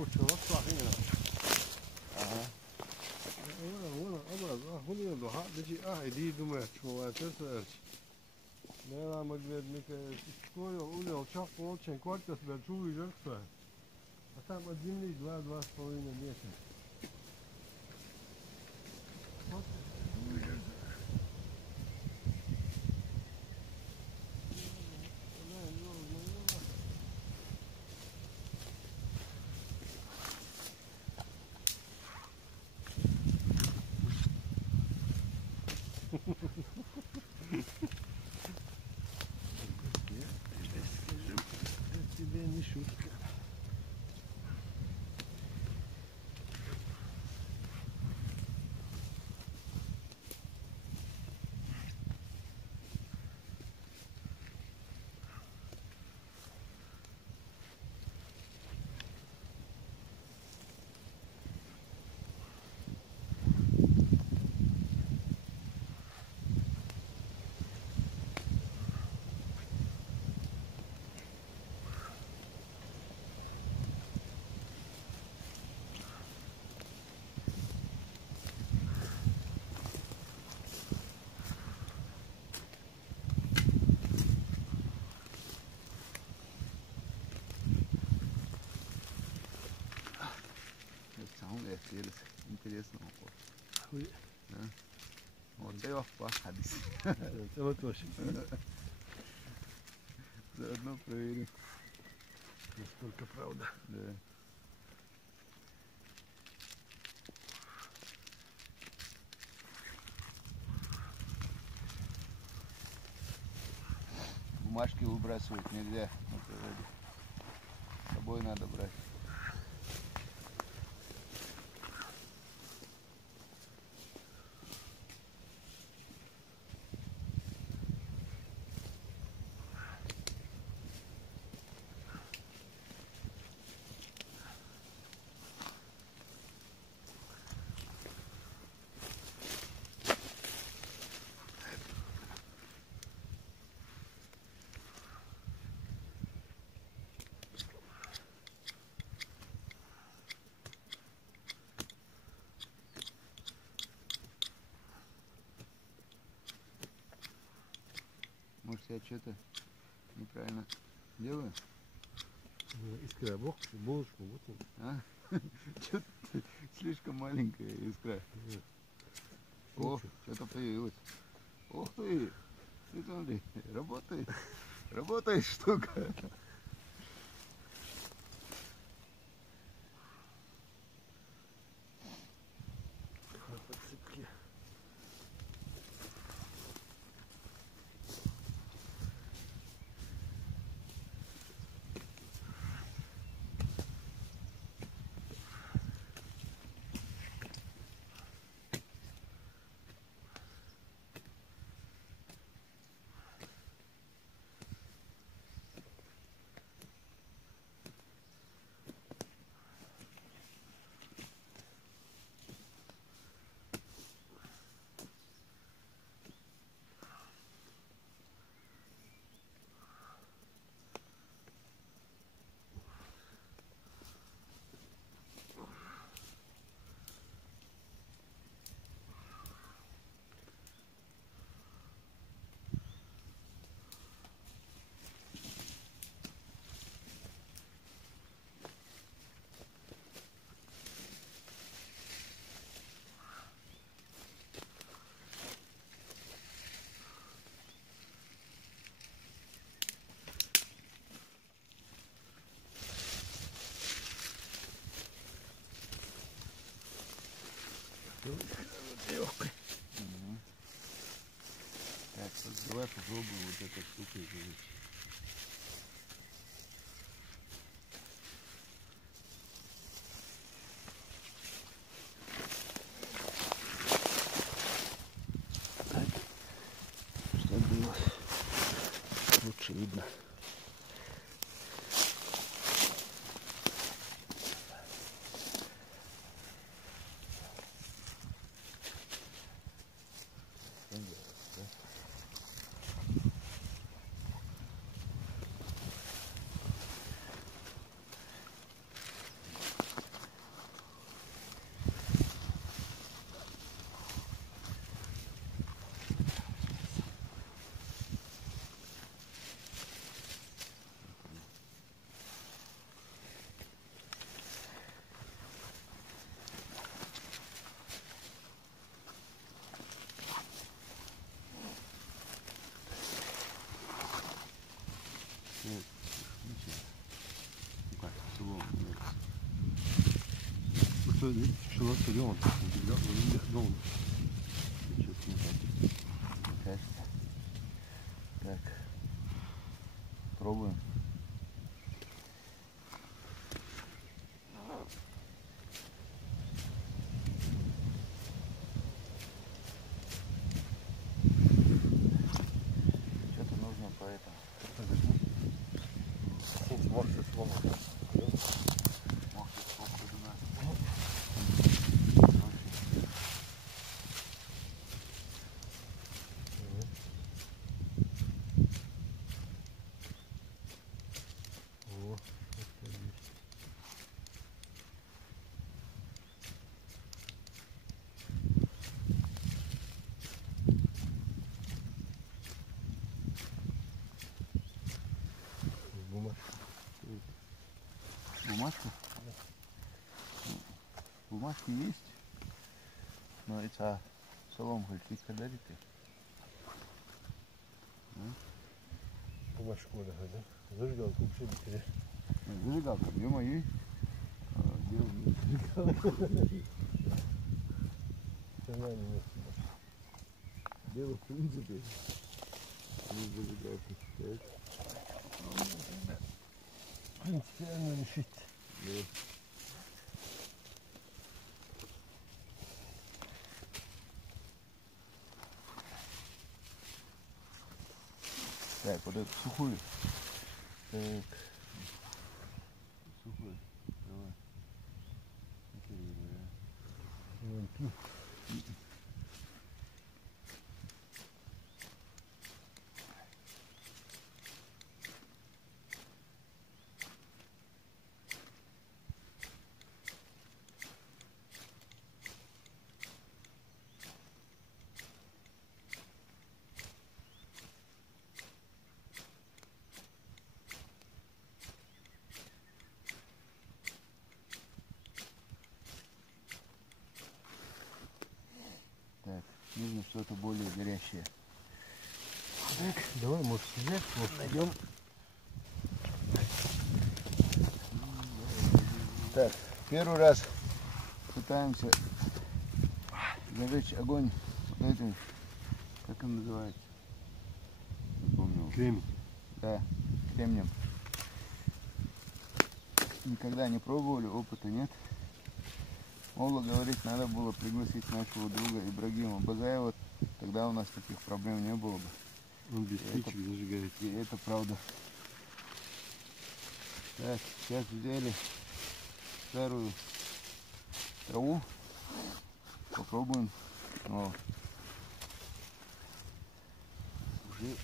gaucho, wat slag in nou? Aha. Honey do ha, die doen we zo tussen. Nee, laat maar met school, uno, chapel, en kwartas, bij Julie Jurkse. А там один лист, 2,5 метра. Вот. Это тебе не шутка. Deles, interesse não, pô. Ui. Né? Odeio farpas. Это точно. Заодно проверим. Насколько правда. Да. Бумажки выбрасывать нельзя на природе. С собой надо брать. Может, я что-то неправильно делаю? Искра, булочку, вот он. А? Что-то слишком маленькая искра. О, что-то появилось. Ух ты! Ты смотри, работает. Работает штука. Подсыпки. Так, давай попробуем вот этой штукой завести. Чтобы лучше видно. пчела сорён. Кажется. Так. Пробуем. Что-то нужно по этому. Морсы сломаны. Бумажка? Бумажки есть, но это соломка фиг дарит. Бумажку надо, да? Зажигалку вообще быстрее. Зажигалка, где мои? Дело в принципе. Не зажигалка. Принципиально решить. Да. Так, вот эту сухую. Так. Сухую. Давай. Так, нужно что-то более горящее. Так, давай, может, сидеть, может, найдем. Так, первый раз пытаемся зажечь огонь вот этим, как он называется? Не помню. Кремень. Да, кремнем. Никогда не пробовали, опыта нет. Мол, говорить, надо было пригласить нашего друга Ибрагима Базаева, тогда у нас таких проблем не было бы. Он без спичек зажигает. И это правда. Так, сейчас взяли старую траву, попробуем снова. Уже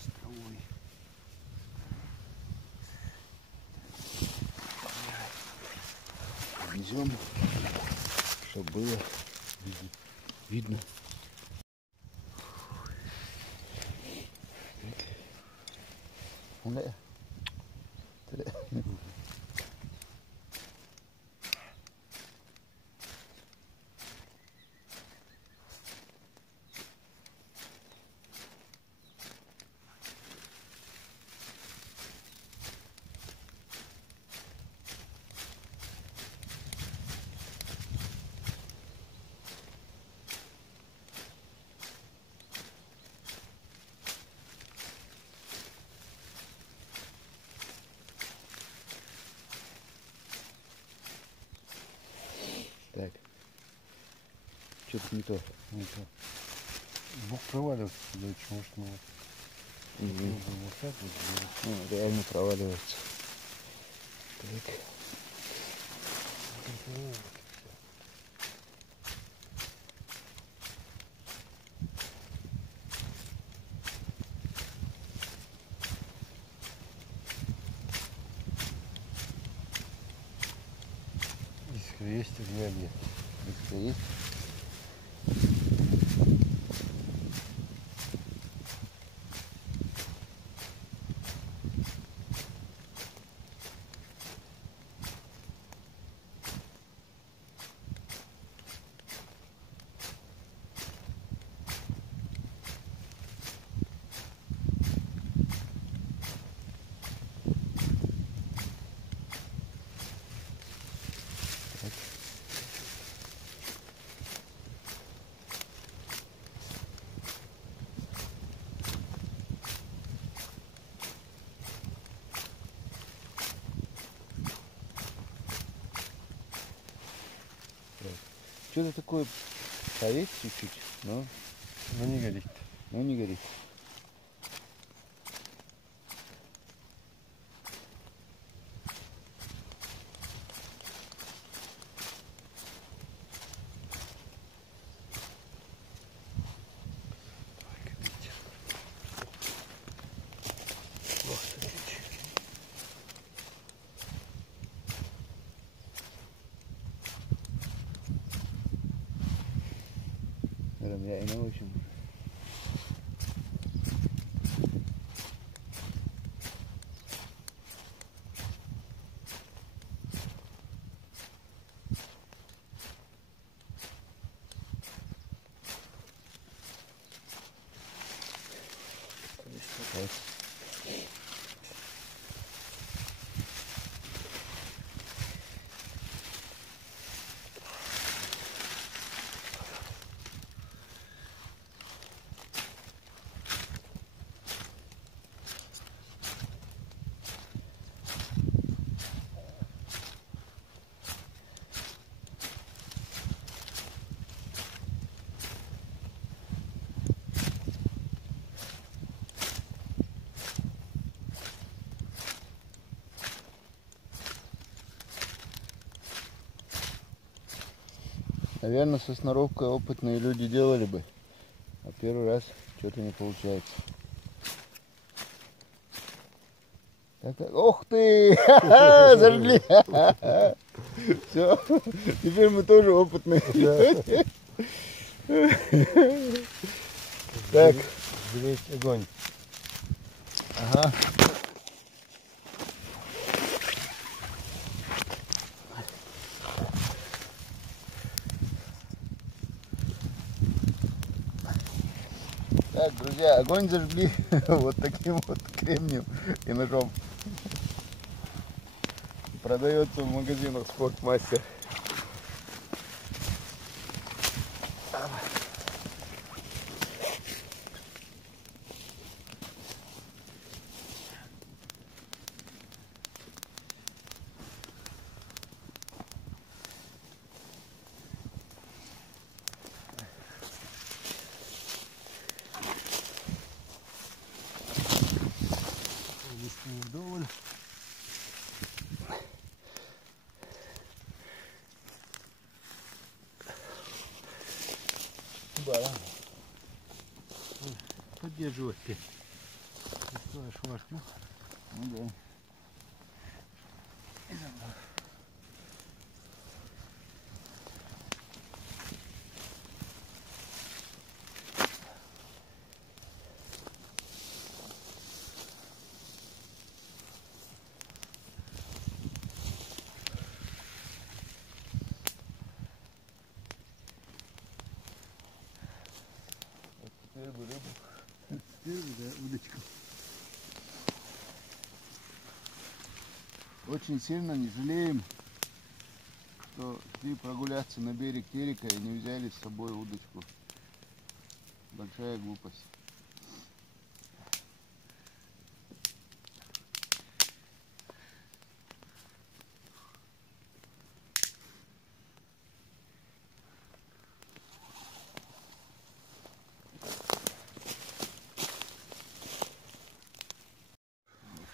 с травой. Везем, чтобы было видно. Да. Так, что-то не то. Не то. Бог проваливается сюда, что может мы попробуем вот так вот сделать. Реально проваливается. Так. Искра есть, огня нет. Искра есть. Что-то такое стоит чуть-чуть, но не горит. не горит. Ya ini musim. Наверное, со сноровкой опытные люди делали бы, а первый раз что-то не получается. Так, ох ты! Зажгли! Все, теперь мы тоже опытные люди. Так, Греть огонь. ага. Так, друзья, огонь зажгли вот таким вот кремнием и ножом. Продается в магазинах Спортмастер. Вдоволь. Да. Поддерживать ты. Швашку. Ну да. Теперь бы рыбу. Да, удочку. Очень сильно не жалеем, что шли прогуляться на берег Терека и не взяли с собой удочку. Большая глупость.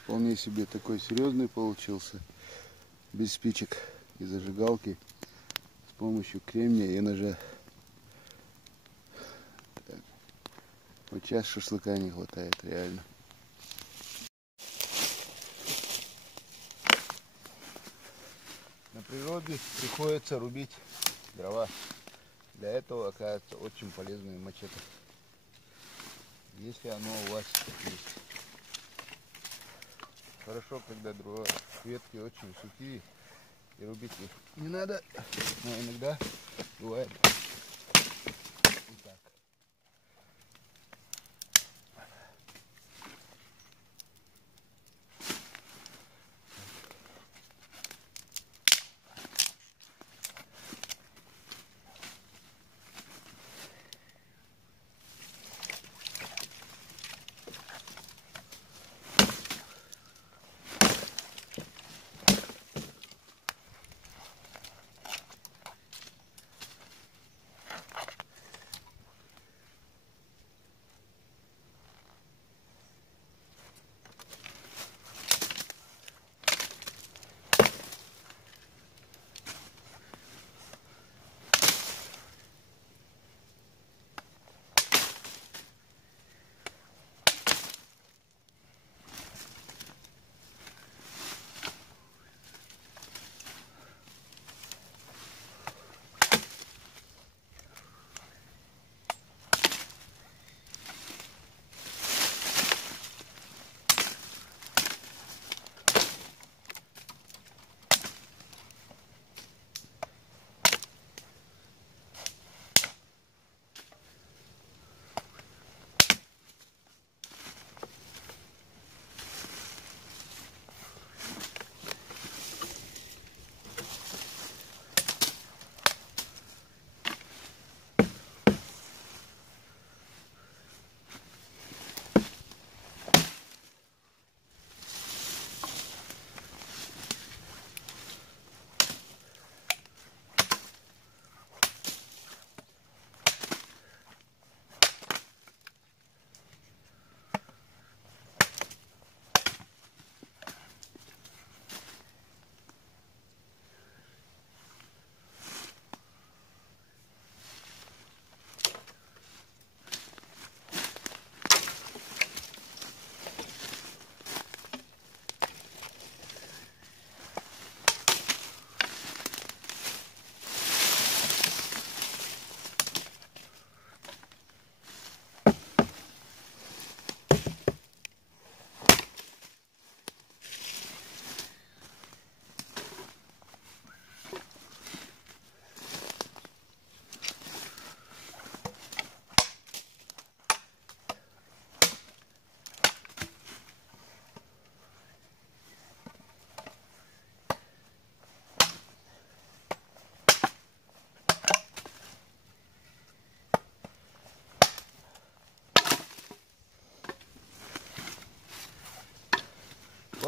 Вполне себе такой серьезный получился, без спичек и зажигалки, с помощью кремния и ножа. Так. Вот сейчас шашлыка не хватает, реально. На природе приходится рубить дрова. Для этого, оказывается, очень полезные мачете, если оно у вас есть. Хорошо, когда дрова, ветки очень сухие, и рубить их не надо, но иногда бывает и так.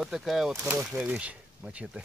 Вот такая вот хорошая вещь, мачете.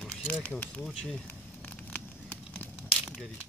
В всяком случае горит.